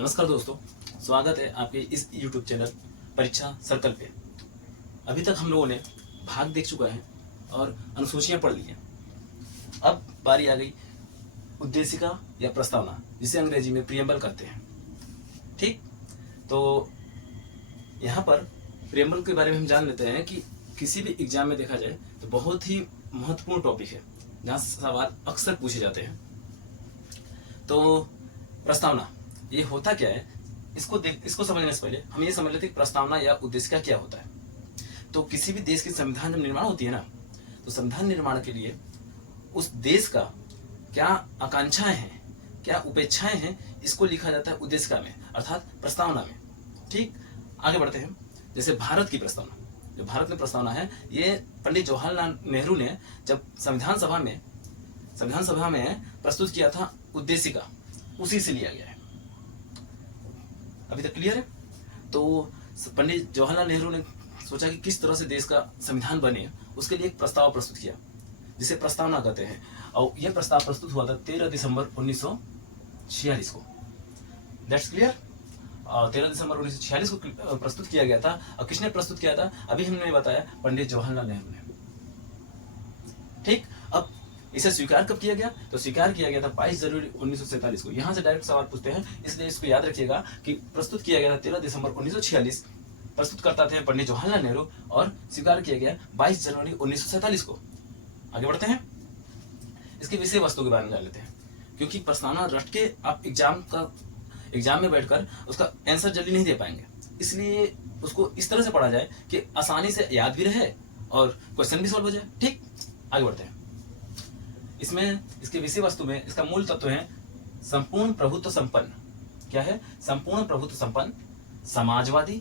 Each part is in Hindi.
नमस्कार दोस्तों, स्वागत है आपके इस YouTube चैनल परीक्षा सर्कल पे। अभी तक हम लोगों ने भाग देख चुका है और अनुसूचियां पढ़ ली हैं। अब बारी आ गई उद्देशिका या प्रस्तावना, जिसे अंग्रेजी में प्रियम्बल कहते हैं। ठीक, तो यहाँ पर प्रियम्बल के बारे में हम जान लेते हैं कि किसी भी एग्जाम में देखा जाए तो बहुत ही महत्वपूर्ण टॉपिक है, जहाँ सवाल अक्सर पूछे जाते हैं। तो प्रस्तावना ये होता क्या है, इसको समझने से पहले हम ये समझ लेते हैं कि प्रस्तावना या उद्देशिका क्या होता है। तो किसी भी देश की संविधान जब निर्माण होती है ना, तो संविधान निर्माण के लिए उस देश का क्या आकांक्षाएं हैं, क्या उपेक्षाएं हैं, इसको लिखा जाता है उद्देशिका में, अर्थात प्रस्तावना में। ठीक, आगे बढ़ते हैं। जैसे भारत की प्रस्तावना, जो भारत में प्रस्तावना है, ये पंडित जवाहरलाल नेहरू ने जब संविधान सभा में प्रस्तुत किया था उद्देशिका, उसी से लिया गया है। अभी तक क्लियर है? तो पंडित जवाहरलाल नेहरू ने सोचा कि किस तरह से देश का संविधान बने, उसके लिए एक प्रस्ताव प्रस्तुत किया, जिसे प्रस्तावना कहते हैं। और यह प्रस्ताव प्रस्तुत हुआ था 13 दिसंबर 1946 को। That's clear? 13 दिसंबर 1946 को प्रस्तुत किया गया था। और किसने प्रस्तुत किया था? अभी हमने बताया, पंडित जवाहरलाल नेहरू ने। ठीक, अब इसे स्वीकार कब किया गया? तो स्वीकार किया गया था 22 जनवरी 1947 को। यहां से डायरेक्ट सवाल पूछते हैं, इसलिए इसको याद रखिएगा कि प्रस्तुत किया गया था 13 दिसंबर 1946, प्रस्तुत करता थे पंडित जवाहरलाल नेहरू, और स्वीकार किया गया 22 जनवरी 1947 को। आगे बढ़ते हैं, इसके विषय वस्तु के बारे में जान लेते हैं, क्योंकि प्रस्तावना रट के आप एग्जाम में बैठकर उसका आंसर जल्दी नहीं दे पाएंगे। इसलिए उसको इस तरह से पढ़ा जाए कि आसानी से याद भी रहे और क्वेश्चन भी सॉल्व हो जाए। ठीक, आगे बढ़ते हैं। इसमें इसके विषय वस्तु में इसका मूल तत्व है संपूर्ण प्रभुत्व संपन्न। क्या है? संपूर्ण प्रभुत्व संपन्न, समाजवादी,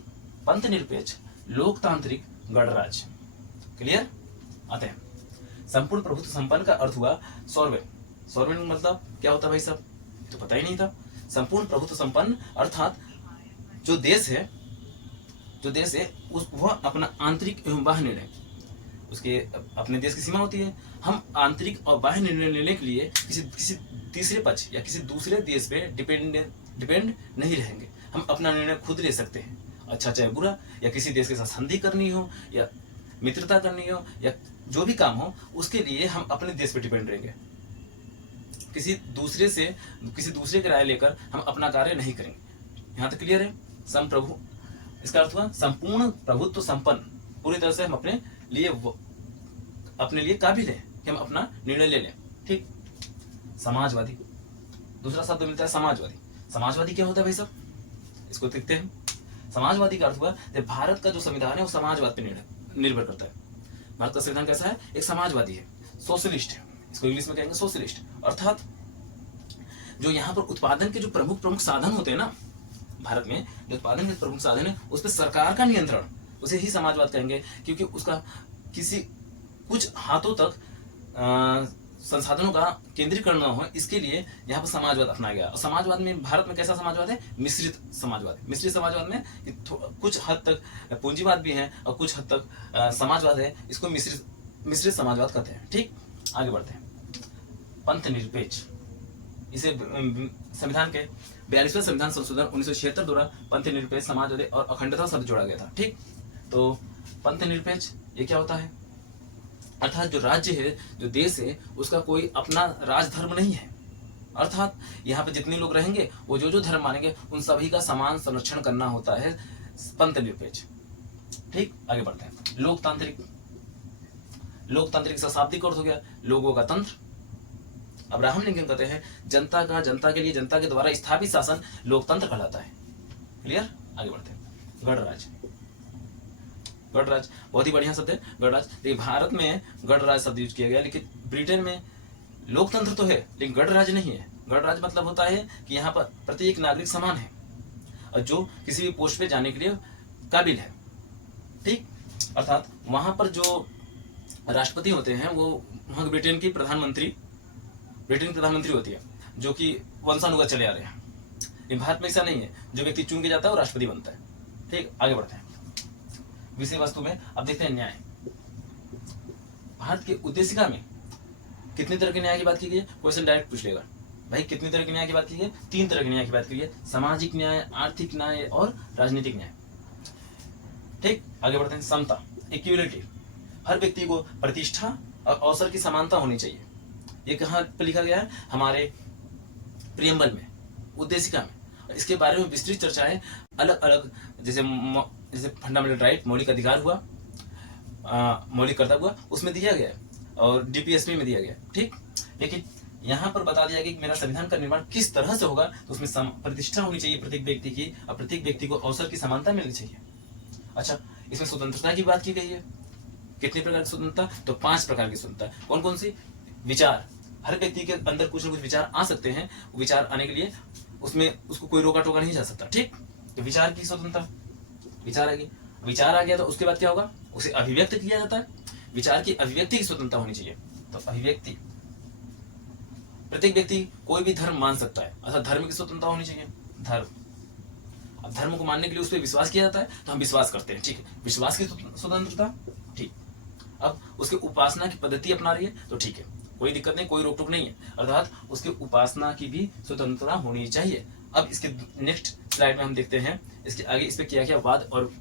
पंथ निरपेक्ष, लोकतांत्रिक गणराज्य। क्लियर? आते हैं। संपूर्ण प्रभुत्व संपन्न का अर्थ हुआ सॉवरेन। सॉवरेन मतलब क्या होता है भाई साहब? तो पता ही नहीं था। संपूर्ण प्रभुत्व संपन्न अर्थात जो देश है वह अपना आंतरिक एवं बाह्य निर्णय, उसके अपने देश की सीमा होती है। हम आंतरिक और बाह्य निर्णय लेने के लिए किसी तीसरे पक्ष या किसी दूसरे देश पे डिपेंड नहीं रहेंगे। हम अपना निर्णय खुद ले सकते हैं, अच्छा चाहे बुरा, या किसी देश के साथ संधि करनी हो या मित्रता करनी हो या जो भी काम हो, उसके लिए हम अपने देश पे डिपेंड रहेंगे। किसी दूसरे की राय लेकर हम अपना कार्य नहीं करेंगे। यहाँ तक क्लियर है? संप्रभु, इसका अर्थ हुआ संपूर्ण प्रभुत्व संपन्न, पूरी तरह से हम अपने लिए काबिल है कि हम अपना निर्णय ले लें। ठीक, समाजवादी, दूसरा शब्द मिलता है समाजवादी। समाजवादी क्या होता है भाई साहब? इसको देखते हैं। समाजवादी का अर्थ हुआ कि भारत का जो संविधान है वो समाजवाद पर निर्भर करता है। भारत का संविधान कैसा है? एक समाजवादी है, सोशलिस्ट है। इसको इंग्लिश में कहेंगे सोशलिस्ट। अर्थात जो यहाँ पर उत्पादन के जो प्रमुख साधन होते हैं ना, भारत में जो उत्पादन के प्रमुख साधन है, उस पर सरकार का नियंत्रण, उसे ही समाजवाद कहेंगे, क्योंकि उसका कुछ हाथों तक संसाधनों का केंद्रीकरण न हो, इसके लिए यहाँ पर समाजवाद अपनाया गया। और समाजवाद में भारत में कैसा समाजवाद है? मिश्रित समाजवाद। मिश्रित समाजवाद में कुछ हद तक पूंजीवाद भी है और कुछ हद तक समाजवाद है। इसको मिश्रित समाजवाद कहते हैं। ठीक, आगे बढ़ते हैं। पंथ निरपेक्ष, इसे संविधान के 42वें संविधान संशोधन 1976 द्वारा पंथ निरपेक्ष, समाजवादी और अखंडता शब्द जोड़ा गया था। ठीक, तो पंथ निरपेक्ष ये क्या होता है? अर्थात जो राज्य है, जो देश है, उसका कोई अपना राजधर्म नहीं है। अर्थात यहाँ पे जितने लोग रहेंगे वो जो धर्म मानेंगे उन सभी का समान संरक्षण करना होता है, पंथ निरपेक्ष। ठीक, आगे बढ़ते हैं। लोकतांत्रिक का शाब्दिक अर्थ हो गया लोगों का तंत्र। अब्राहम लिंकन कहते हैं जनता के लिए, जनता के द्वारा स्थापित शासन लोकतंत्र कहलाता है। क्लियर? आगे बढ़ते हैं। गणराज्य बहुत ही बढ़िया शब्द है, गणराज्य। लेकिन भारत में गणराज्य शब्द यूज किया गया, लेकिन ब्रिटेन में लोकतंत्र तो है लेकिन गणराज्य नहीं है। गणराज्य मतलब होता है कि यहाँ पर प्रत्येक नागरिक समान है और जो किसी भी पोस्ट पे जाने के लिए काबिल है। ठीक, अर्थात वहां पर जो राष्ट्रपति होते हैं वो वहां ब्रिटेन की प्रधानमंत्री होती है, जो कि वंशानुगत चले आ रहे हैं। लेकिन भारत में ऐसा नहीं है, जो व्यक्ति चुन के जाता है वो राष्ट्रपति बनता है। ठीक, आगे बढ़ते हैं। विषय वस्तु में अब देखते हैं न्याय। भारत के उद्देशिका में कितने तरह के न्याय की बात की गई है? क्वेश्चन डायरेक्ट पूछ लेगा। भाई कितनी तरह के न्याय की बात की है? 3 तरह के न्याय की बात की है, सामाजिक न्याय, आर्थिक न्याय और राजनीतिक न्याय। ठीक, आगे बढ़ते हैं। समता, इक्विलिटी, हर व्यक्ति को प्रतिष्ठा और अवसर की समानता होनी चाहिए। ये कहाँ पर लिखा गया है? हमारे प्रियम्बल में, उद्देशिका में। इसके बारे में विस्तृत चर्चाएं अलग अलग, जैसे जैसे फंडामेंटल राइट, मौलिक अधिकार हुआ, मौलिक कर्तव्य हुआ, उसमें दिया गया है, और डीपीएसपी में दिया गया। ठीक, लेकिन यहाँ पर बता दिया गया कि मेरा संविधान का निर्माण किस तरह से होगा, तो उसमें प्रतिष्ठा होनी चाहिए प्रत्येक व्यक्ति की, और प्रत्येक व्यक्ति को अवसर की समानता मिलनी चाहिए। अच्छा, इसमें स्वतंत्रता की बात की गई है। कितने प्रकार की स्वतंत्रता? तो 5 प्रकार की स्वतंत्रता। कौन कौन सी? विचार, हर व्यक्ति के अंदर कुछ न कुछ विचार आ सकते हैं, विचार आने के लिए उसमें उसको कोई रोका टोका नहीं जा सकता। ठीक, तो विचार की स्वतंत्रता, विचार आ गया, विचार आ गया तो उसके बाद क्या होगा? उसे अभिव्यक्त किया जाता है, विचार की अभिव्यक्ति की स्वतंत्रता होनी चाहिए। तो अभिव्यक्ति, प्रत्येक व्यक्ति कोई भी धर्म मान सकता है, अर्थात धर्म की स्वतंत्रता होनी चाहिए। धर्म, अब धर्म को मानने के लिए उस पर विश्वास किया जाता है, तो हम विश्वास करते हैं। ठीक है, विश्वास की स्वतंत्रता। ठीक, अब उसके उपासना की पद्धति अपना रही है, तो ठीक है, कोई दिक्कत नहीं, कोई रोक टोक नहीं है, अर्थात उसके उपासना की भी स्वतंत्रता होनी चाहिए। अब इसके नेक्स्ट स्लाइड में हम देखते हैं इसके आगे इस पे क्या क्या वाद और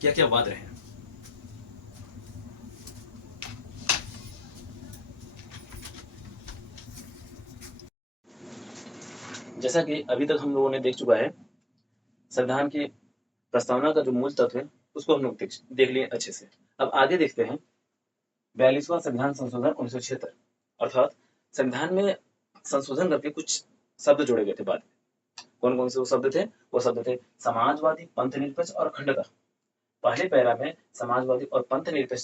क्या क्या वाद रहे। जैसा कि अभी तक हम लोगों ने देख चुका है, संविधान की प्रस्तावना का जो मूल तत्व है उसको हम लोग देख लिए अच्छे से। अब आगे देखते हैं 42वां संविधान संशोधन 1976, अर्थात संविधान में संशोधन करके कुछ शब्द जोड़े गए थे बाद में। कौन कौन से वो शब्द थे? वो शब्द थे समाजवादी, पंथ निरपेक्ष और अखंडता। पहले पैरा में समाजवादी और पंथ निरपेक्ष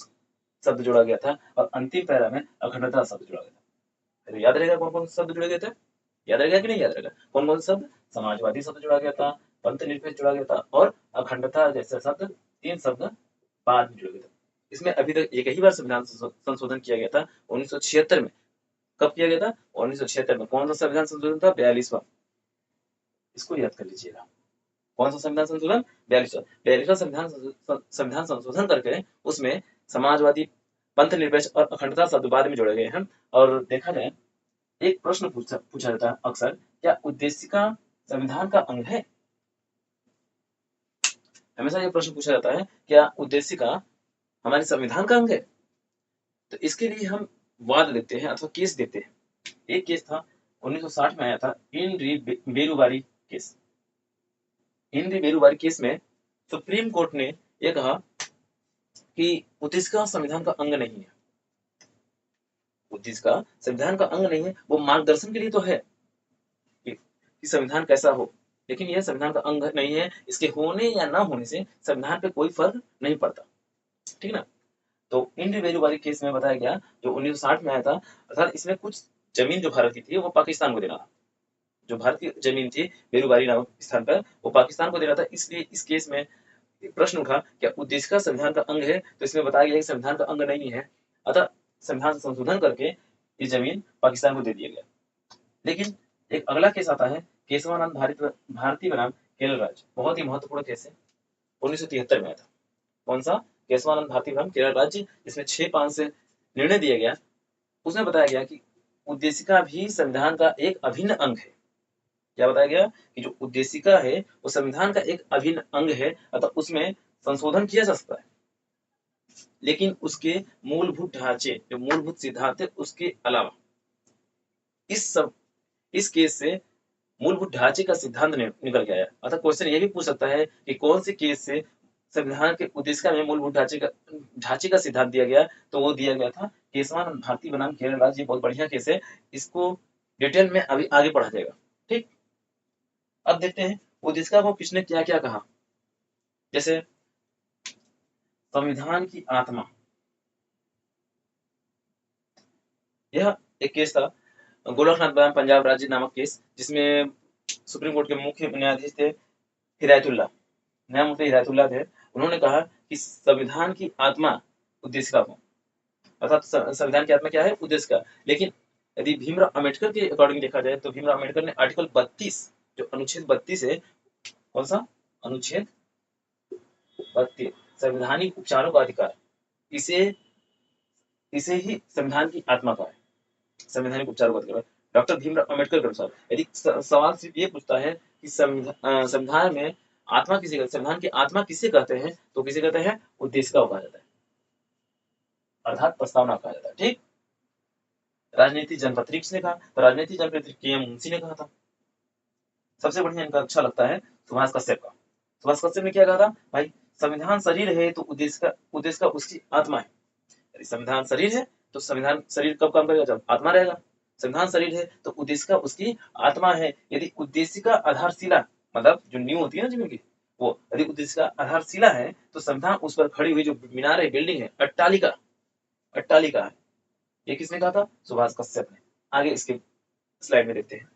शब्द जोड़ा गया था, और अंतिम पैरा में अखंडता शब्द जोड़ा गया था। तो याद रहेगा कौन कौन से शब्द जुड़े गए थे? याद रहेगा कि नहीं याद रहेगा? कौन कौन से शब्द? समाजवादी शब्द जोड़ा गया था, पंथ निरपेक्ष जोड़ा गया था, और अखंडता जैसे शब्द, 3 शब्द बाद में जुड़े गए थे। इसमें अभी तक एक ही बार संविधान संशोधन किया गया था, 1976 में। कब किया गया था? 1976 में। कौन सा संविधान संशोधन था? 42वां। इसको याद कर लीजिएगा। कौन सा संविधान संशोधन? 42वां। 42वां संविधान संशोधन करके उसमें समाजवादी, पंथ निरपेक्ष और अखंडता शब्द बाद में जोड़े गए हैं। और देखा जाए, एक प्रश्न पूछा जाता है अक्सर, क्या उद्देशिका संविधान का अंग है? हमेशा ये प्रश्न पूछा जाता है, क्या उद्देशिका हमारे संविधान का अंग है? तो इसके लिए हम वाद लेते हैं अथवा केस देते हैं। एक केस था 1960 में आया था, इन री बेरुवारी केस। इन री बेरुवारी केस में सुप्रीम कोर्ट ने यह कहा कि उद्देशिका संविधान का अंग नहीं है। उद्देशिका संविधान का अंग नहीं है, वो मार्गदर्शन के लिए तो है कि संविधान कैसा हो, लेकिन यह संविधान का अंग नहीं है। इसके होने या ना होने से संविधान पे कोई फर्क नहीं पड़ता। ठीक ना? तो इंडी वेलुवारी केस में बताया गया, जो 1960 में आया था, अर्थात इसमें कुछ जमीन जो भारत की थी वो पाकिस्तान को देना था। जो भारत की जमीन थी बेरुबारी नामक स्थान पर, वो पाकिस्तान को देना था। इसलिए इस केस में एक प्रश्न उठा, क्या उद्देशिका संविधान का अंग है? तो इसमें बताया गया कि संविधान का अंग नहीं है, अतः संविधान संशोधन करके ये जमीन पाकिस्तान को दे दिया गया। लेकिन एक अगला केस आता है, केशवानंद भारती बनाम केरल राज्य। बहुत ही महत्वपूर्ण केस है, 1973 में आया था। कौन सा? केशवानंद भारती बनाम केरल राज्य, जिसमें 6-5 से निर्णय दिया गया। उसमें बताया गया कि उद्देशिका भी संविधान का एक अभिन्न अंग है। क्या बताया गया? कि जो उद्देशिका है वो संविधान का एक अभिन्न अंग है, अतः उसमें संशोधन किया जा सकता है। लेकिन उसके मूलभूत ढांचे, जो मूलभूत सिद्धांत है, उसके अलावा इस केस से मूलभूत ढांचे का सिद्धांत निकल के आया। अतः क्वेश्चन ये भी पूछ सकता है कि कौन से केस से संविधान के उद्देशिका में मूलभूत ढांचे का सिद्धांत दिया गया? तो वो दिया गया था केशवानंद भारती बनाम केरल राज्य। बहुत बढ़िया केस है, इसको डिटेल में अभी आगे पढ़ा जाएगा। ठीक, अब देखते हैं उद्देशिका को किसने क्या क्या कहा। जैसे संविधान की आत्मा, यह एक केस था गोरखनाथ बनाम पंजाब राज्य नामक केस, जिसमें सुप्रीम कोर्ट के मुख्य न्यायाधीश थे हिदायतुल्लाह, न्यायमूर्ति हिदायतुल्लाह थे। उन्होंने कहा कि संविधान की आत्मा उद्देशिका को, अर्थात संविधान की आत्मा क्या है? उद्देशिका। लेकिन यदि भीमराव अम्बेडकर के अकॉर्डिंग देखा जाए, तो भीमराव अम्बेडकर ने आर्टिकल 32, जो अनुच्छेद 32 है, कौन सा? अनुच्छेद 32, संवैधानिक उपचारों का अधिकार, इसे ही संविधान की आत्मा का है, संवैधानिक उपचारों का अधिकार। डॉक्टर भीमराव अम्बेडकर के अनुसार यदि सवाल सिर्फ ये पूछता है कि संविधान में आत्मा किसे संविधान की आत्मा किसे कहते हैं, तो किसे कहते हैं, उद्देशिका कहा जाता है, अर्थात प्रस्तावना कहा जाता है। ठीक, राजनीति जनपत्री किसने कहा, तो राजनीति जनपत्री के.एम. मुंशी ने कहा था। सबसे बढ़िया इनका अच्छा लगता है सुभाष कश्यप का। सुभाष कश्यप ने क्या कहा था, भाई संविधान शरीर है तो उद्देश्य का उसकी आत्मा है। यदि संविधान शरीर है तो संविधान शरीर कब काम करेगा, जब आत्मा रहेगा। संविधान शरीर है तो उद्देश्य का उसकी आत्मा है। यदि उद्देश्य का आधारशिला, मतलब जो नींव होती है ना जमीन की, वो यदि उद्देश्य का आधारशिला है तो संविधान उस पर खड़ी हुई जो मीनार है, बिल्डिंग है, अट्टालिका है। ये किसने कहा था, सुभाष कश्यप ने। आगे इसके स्लाइड में देखते हैं।